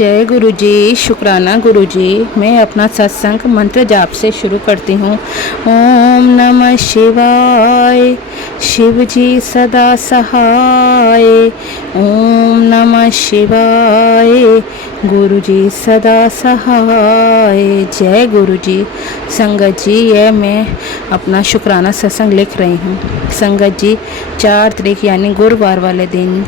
जय गुरु जी, शुक्राना गुरु जी। मैं अपना सत्संग मंत्र जाप से शुरू करती हूँ। ओम नमः शिवाय, शिव जी सदा सहाय। ओम नमः शिवाय, गुरु जी सदा सहाय। जय गुरु जी। संगत जी, यह मैं अपना शुक्राना सत्संग लिख रही हूँ। संगत जी, 4 तारीख यानी गुरुवार वाले दिन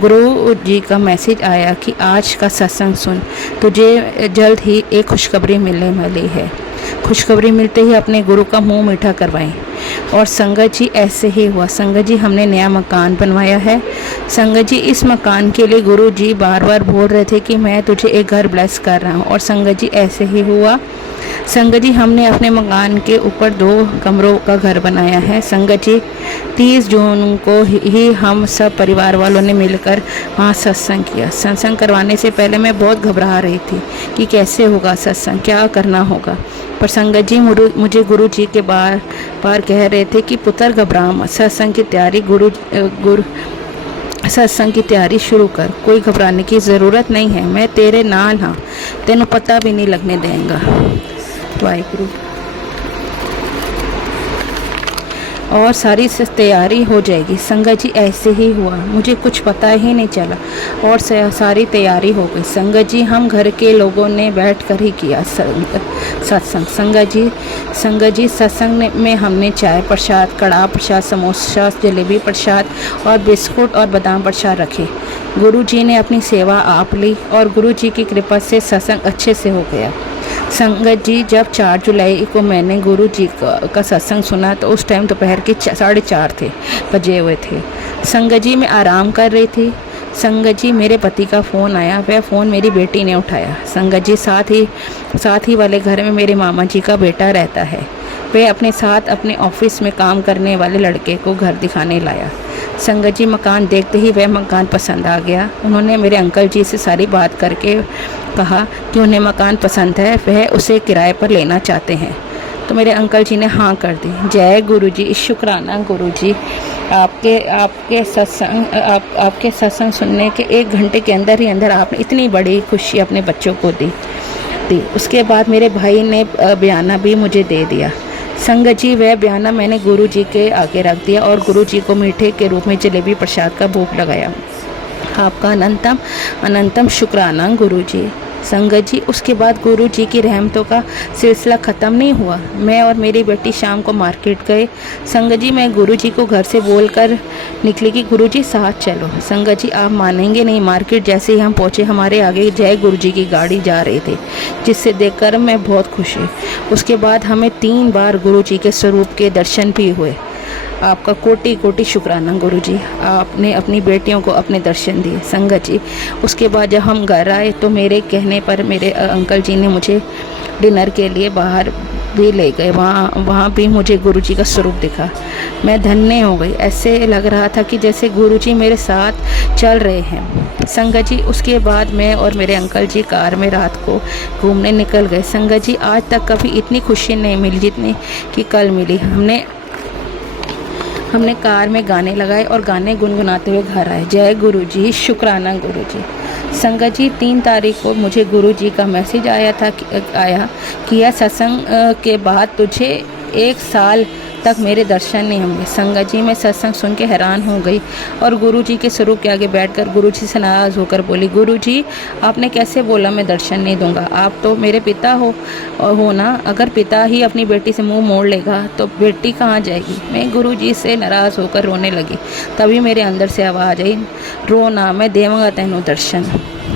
गुरु जी का मैसेज आया कि आज का सत्संग सुन, तुझे जल्द ही एक खुशखबरी मिलने वाली है। खुशखबरी मिलते ही अपने गुरु का मुंह मीठा करवाएं। और संगत जी, ऐसे ही हुआ। संगत जी, हमने नया मकान बनवाया है। संगत जी, इस मकान के लिए गुरु जी बार बार बोल रहे थे कि मैं तुझे एक घर ब्लेस कर रहा हूँ। और संगत जी, ऐसे ही हुआ। संगत जी, हमने अपने मकान के ऊपर 2 कमरों का घर बनाया है। संगत जी, 30 जून को ही हम सब परिवार वालों ने मिलकर वहाँ सत्संग किया। सत्संग करवाने से पहले मैं बहुत घबरा रही थी कि कैसे होगा सत्संग, क्या करना होगा। पर संगत जी, मुझे गुरु जी के बार बार कह रहे थे कि पुत्र घबरा मत, सत्संग की तैयारी सत्संग की तैयारी शुरू कर, कोई घबराने की ज़रूरत नहीं है, मैं तेरे नाल हाँ, तेनों पता भी नहीं लगने देंगे। वाहिगुरु। और सारी तैयारी हो जाएगी। संगत जी, ऐसे ही हुआ, मुझे कुछ पता ही नहीं चला और सारी तैयारी हो गई। संगत जी, हम घर के लोगों ने बैठ कर ही किया सत्संग। संगत जी, सत्संग में हमने चाय प्रसाद, कड़ाह प्रसाद, समोसा, जलेबी प्रसाद और बिस्कुट और बादाम प्रसाद रखे। गुरु जी ने अपनी सेवा आप ली और गुरु जी की कृपा से सत्संग अच्छे से हो गया। संगत जी, जब 4 जुलाई को मैंने गुरु जी का सत्संग सुना तो उस टाइम दोपहर के 4:30 बजे हुए थे। संगत जी, मैं आराम कर रही थी। संगत जी, मेरे पति का फ़ोन आया। वह फ़ोन मेरी बेटी ने उठाया। संगत जी, साथ ही वाले घर में मेरे मामा जी का बेटा रहता है। वह अपने साथ अपने ऑफिस में काम करने वाले लड़के को घर दिखाने लाया। संगत जी, मकान देखते ही वह मकान पसंद आ गया। उन्होंने मेरे अंकल जी से सारी बात करके कहा कि उन्हें मकान पसंद है, वह उसे किराए पर लेना चाहते हैं। तो मेरे अंकल जी ने हाँ कर दी। जय गुरु जी, शुक्राना गुरु जी। आपके सत्संग सुनने के 1 घंटे के अंदर ही अंदर आपने इतनी बड़ी खुशी अपने बच्चों को दी। उसके बाद मेरे भाई ने बयाना भी मुझे दे दिया। संगत जी, वह बयाना मैंने गुरु जी के आगे रख दिया और गुरु जी को मीठे के रूप में जलेबी प्रसाद का भोग लगाया। आपका अनंतम शुक्राना गुरु जी। संगत जी, उसके बाद गुरु जी की रहमतों का सिलसिला ख़त्म नहीं हुआ। मैं और मेरी बेटी शाम को मार्केट गए। संगत जी, मैं गुरु जी को घर से बोलकर निकली कि गुरु जी साथ चलो। संगत जी, आप मानेंगे नहीं, मार्केट जैसे ही हम पहुँचे, हमारे आगे जय गुरु जी की गाड़ी जा रही थी, जिससे देखकर मैं बहुत खुश हुई। उसके बाद हमें 3 बार गुरु जी के स्वरूप के दर्शन भी हुए। आपका कोटि कोटि शुक्राना गुरु जी, आपने अपनी बेटियों को अपने दर्शन दिए। संगत जी, उसके बाद जब हम घर आए तो मेरे कहने पर मेरे अंकल जी ने मुझे डिनर के लिए बाहर भी ले गए। वहाँ भी मुझे गुरु जी का स्वरूप दिखा। मैं धन्य हो गई। ऐसे लग रहा था कि जैसे गुरु जी मेरे साथ चल रहे हैं। संगत जी, उसके बाद मैं और मेरे अंकल जी कार में रात को घूमने निकल गए। संगत जी, आज तक कभी इतनी खुशी नहीं मिली जितनी कि कल मिली। हमने कार में गाने लगाए और गाने गुनगुनाते हुए घर आए। जय गुरु जी, शुक्राना गुरु जी। संगत जी, 3 तारीख को मुझे गुरु जी का मैसेज आया कि यह सत्संग के बाद तुझे 1 साल तक मेरे दर्शन नहीं होंगे। संगत जी, मैं सत्संग सुन के हैरान हो गई और गुरु जी के स्वरूप के आगे बैठकर गुरु जी से नाराज़ होकर बोली, गुरु जी, आपने कैसे बोला मैं दर्शन नहीं दूंगा? आप तो मेरे पिता हो ना। अगर पिता ही अपनी बेटी से मुंह मोड़ लेगा तो बेटी कहाँ जाएगी? मैं गुरु जी से नाराज़ होकर रोने लगी। तभी मेरे अंदर से आवाज़ आई, रो ना, मैं देवांगा तेनों दर्शन।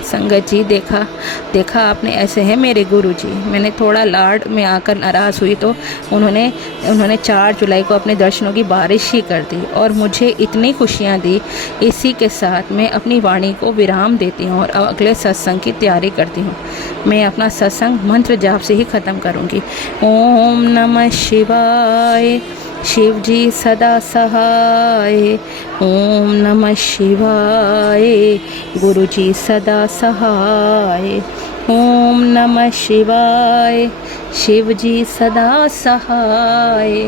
संगत जी, देखा आपने, ऐसे हैं मेरे गुरु जी। मैंने थोड़ा लाड में आकर नाराज़ हुई तो उन्होंने 4 जुलाई को अपने दर्शनों की बारिश ही कर दी और मुझे इतनी खुशियाँ दी। इसी के साथ मैं अपनी वाणी को विराम देती हूँ और अगले सत्संग की तैयारी करती हूँ। मैं अपना सत्संग मंत्र जाप से ही ख़त्म करूँगी। ओम नमः शिवाय, शिव जी सदा सहाय। ओम नमः शिवाय, गुरु जी सदा सहाय। ओम नमः शिवाय, शिव जी सदा सहाय।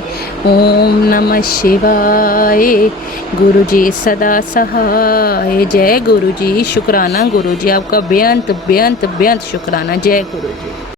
ओम नमः शिवाय। गुरु जी सदा सहाय। जय गुरु जी। शुक्राना गुरु जी, आपका बेअंत बेअंत बेअंत शुक्राना। जय गुरु जी।